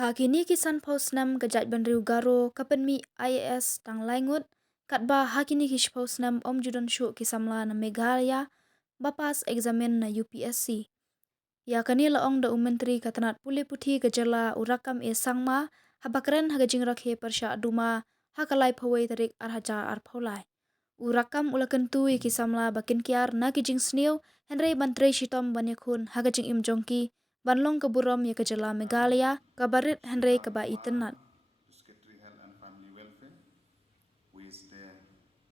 Hakini kisan pos Snem gajat banriu Garo kapenmi IAS Tang Ngut katba hakini kish pos Snem om judon shu kisamla na Meghalaya bapas Eksamin na Upsc. Ya kani laong da Myntri katanat puli puthi gajala urakam e sangma habakren hagajing rakhe persha duma hakalai phawai tarik arhaja arphaulai. Urakam ulakentu kisamla bakin kiar na kijing snew Henry bantre shitom banyakun hagajing imjongki Banlong keburom ya kejala Meghalaya kabarit Henry keba itenat.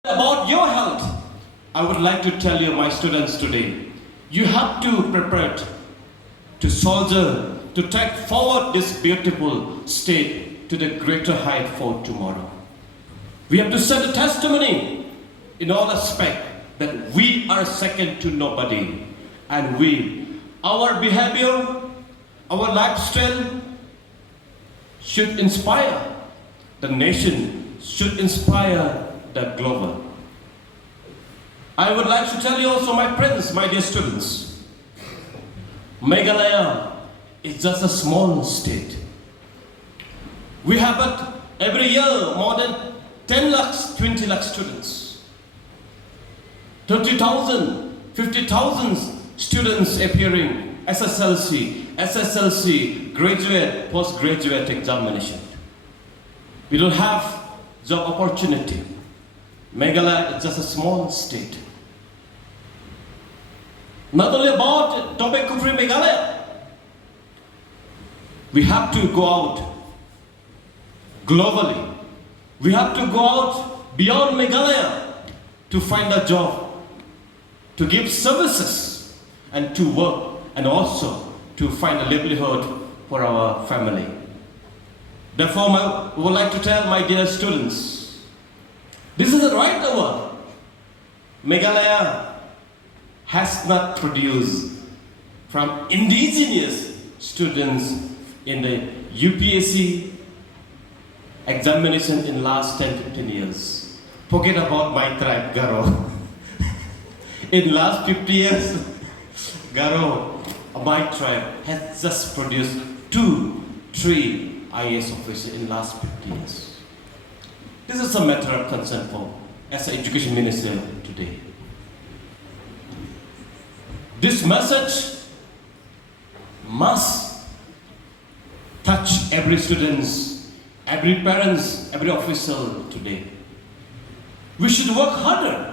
About your health, I would like to tell you, my students, today, you have to prepare to soldier, to take forward this beautiful state to the greater height for tomorrow. We have to set a testimony in all aspects that we are second to nobody, and our behavior, our lifestyle should inspire the nation, should inspire the global. I would like to tell you also, my friends, my dear students, Meghalaya is just a small state. We have every year more than 10 lakhs, 20 lakh students. 30,000, 50,000 students appearing SSLC, graduate, postgraduate examination. We don't have job opportunity. Meghalaya is just a small state. Not only about tobacco-free Meghalaya, we have to go out globally. We have to go out beyond Meghalaya to find a job, to give services, and to work, and also to find a livelihood for our family. Therefore, I would like to tell my dear students, this is the right hour. Meghalaya has not produced from indigenous students in the UPSC examination in last 10-15 years. Forget about my tribe, Garo. In last 50 years, Garo, my tribe, has just produced 2-3 IAS officers in last 50 years. This is a matter of concern for as an education minister today. This message must touch every students, every parents, every official today. We should work harder.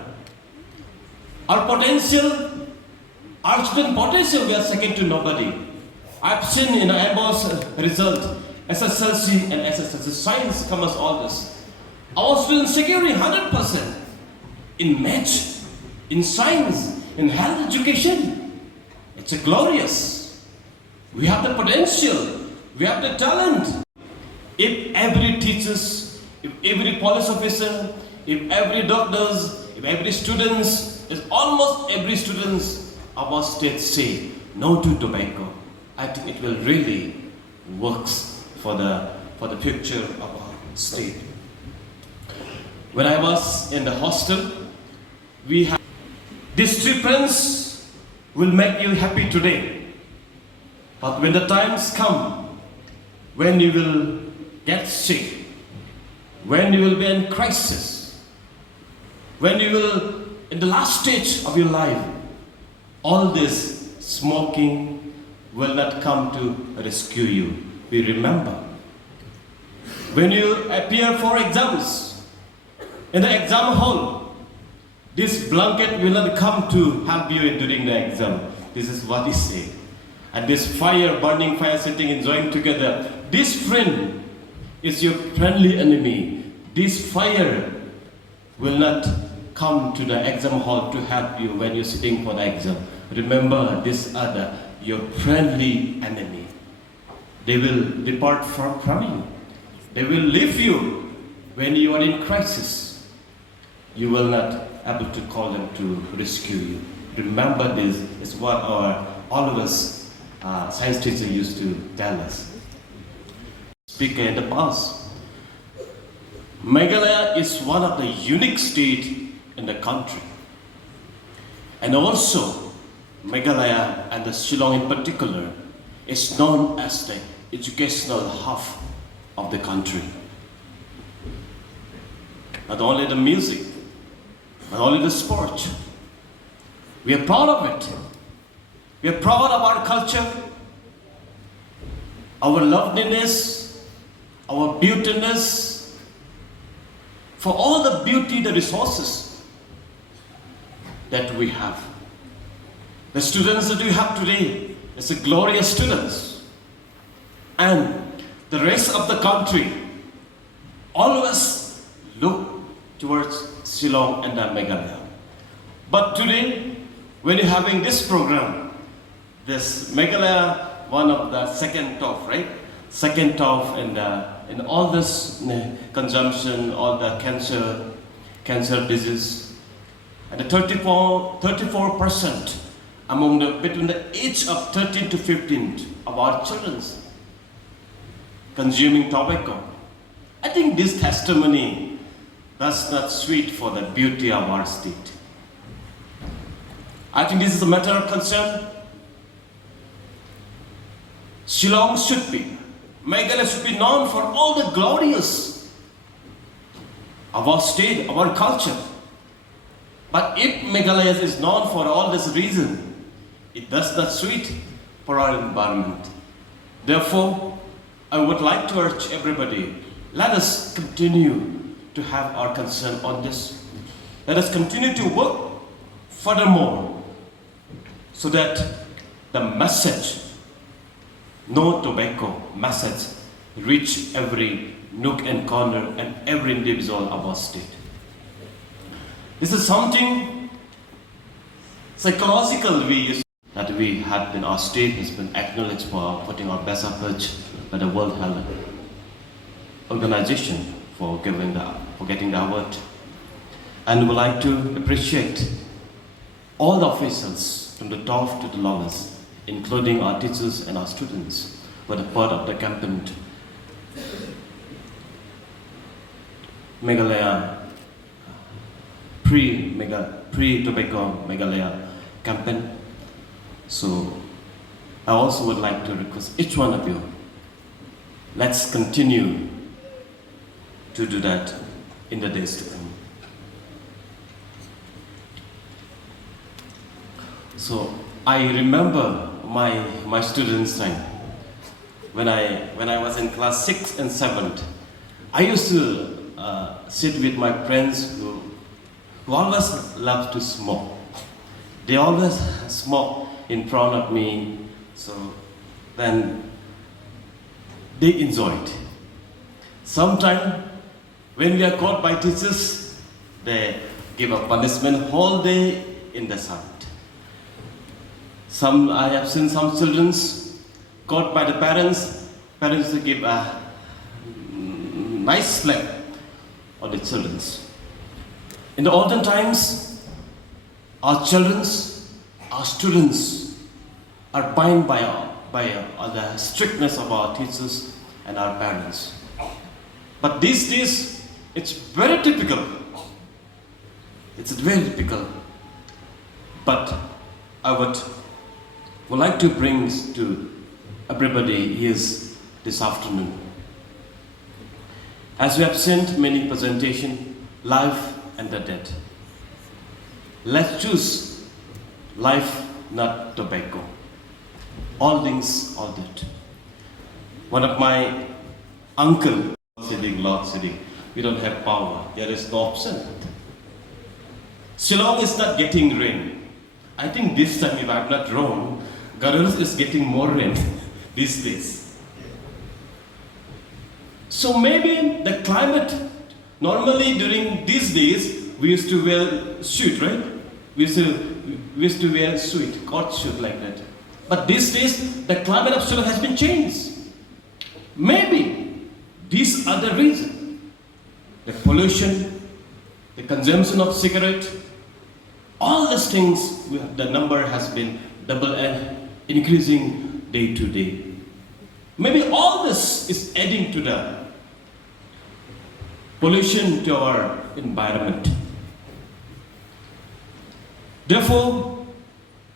Our student potential, we are second to nobody. I've seen in Embo's result, SSLC and SSLC, science covers all this. Our students securing 100% in math, in science, in health education. It's glorious. We have the potential, we have the talent. If every teachers, if every police officer, if every doctors, if every students, if almost every students of our state say no to tobacco, I think it will really works for the future of our state. When I was in the hostel, we had these 3 friends will make you happy today. But when the times come, when you will get sick, when you will be in crisis, when you will in the last stage of your life, all this smoking will not come to rescue you. We remember. When you appear for exams, in the exam hall, this blanket will not come to help you during the exam. This is what he said. And this fire, burning fire, sitting, enjoying together, this friend is your friendly enemy. This fire will not come to the exam hall to help you when you're sitting for the exam. Remember, this other, your friendly enemy. They will depart from you. They will leave you when you are in crisis. You will not able to call them to rescue you. Remember, this is what all of us science teacher used to tell us. Speaking in the past, Meghalaya is one of the unique states in the country. And also, Meghalaya and the Shillong in particular is known as the educational hub of the country. Not only the music, not only the sport. We are proud of it. We are proud of our culture, our loveliness, our beautiness, for all the beauty, the resources that we have. The students that we have today is a glorious students. And the rest of the country always look towards Shillong and the Meghalaya. But today, when you're having this program, this Meghalaya, one of the second top, right? Second top in all this consumption, all the cancer disease. And the 34% between the age of 13 to 15 of our children consuming tobacco. I think this testimony that's not sweet for the beauty of our state. I think this is a matter of concern. Shillong should be, Meghalaya should be known for all the glorious of our state, of our culture. But if Meghalaya is known for all this reason, it does not sweet for our environment. Therefore, I would like to urge everybody, let us continue to have our concern on this. Let us continue to work furthermore so that the message, no tobacco message, reach every nook and corner and every individual of our state. This is something psychological that we have been, our state has been acknowledged for putting our best effort by the World Health Organization for getting the award. And would like to appreciate all the officials from the top to the lowest, including our teachers and our students, who are part of the campaign Meghalaya pre-tobacco Meghalaya campaign. So I also would like to request each one of you, let's continue to do that in the days to come. So I remember my students' time when I was in class 6 and 7. I used to sit with my friends who always loved to smoke. They always smoke in front of me, so then they enjoyed. Sometimes when we are caught by teachers, they give a punishment whole day in the sun. I have seen some children caught by the parents to give a nice slap on the children. In the olden times, our children, our students are bound by the strictness of our teachers and our parents. But these days, it's very typical. It's very typical. But I would like to bring to everybody here this afternoon. As we have seen many presentations, life and the death. Let's choose life, not tobacco. All things, all that. One of my uncle, Lord sitting, we don't have power. There is no option. Shillong is not getting rain. I think this time, if I'm not wrong, Garo is getting more rain these days. So maybe the climate, normally during these days, we used to wear suit, right? We used to wear suit, court suit like that. But these days, the climate of Shillong has been changed. Maybe these are the reasons. The pollution, the consumption of cigarette, all these things, the number has been double and increasing day to day. Maybe all this is adding to the pollution to our environment. Therefore,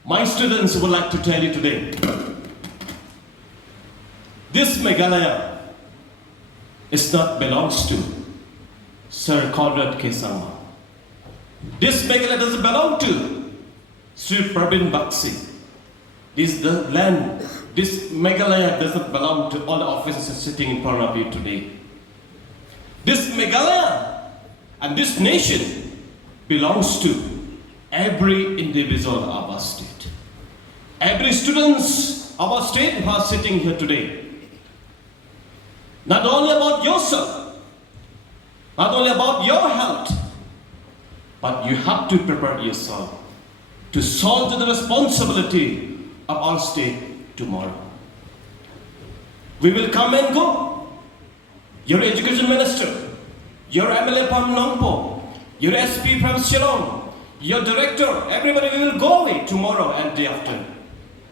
my students would like to tell you today, This Meghalaya is not belongs to Sir Conrad K. Sangma. This Meghalaya doesn't belong to Sri Pravin Bakshi. This the land, this Meghalaya doesn't belong to all the officers sitting in front of you today. This Meghalaya and this nation belongs to every individual of our state. Every students of our state who are sitting here today. Not only about yourself, not only about your health, but you have to prepare yourself to solve the responsibility of our state tomorrow. We will come and go. Your education minister, your MLA from Nongpo, your SP from Shillong, your director, everybody will go away tomorrow and day after.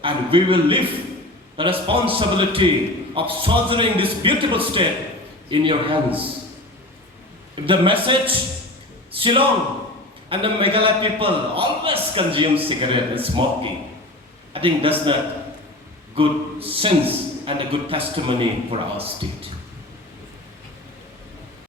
And we will leave the responsibility of soldiering this beautiful state in your hands. If the message, Shillong and the Meghalaya people always consume cigarette and smoking, I think that's not good sense and a good testimony for our state.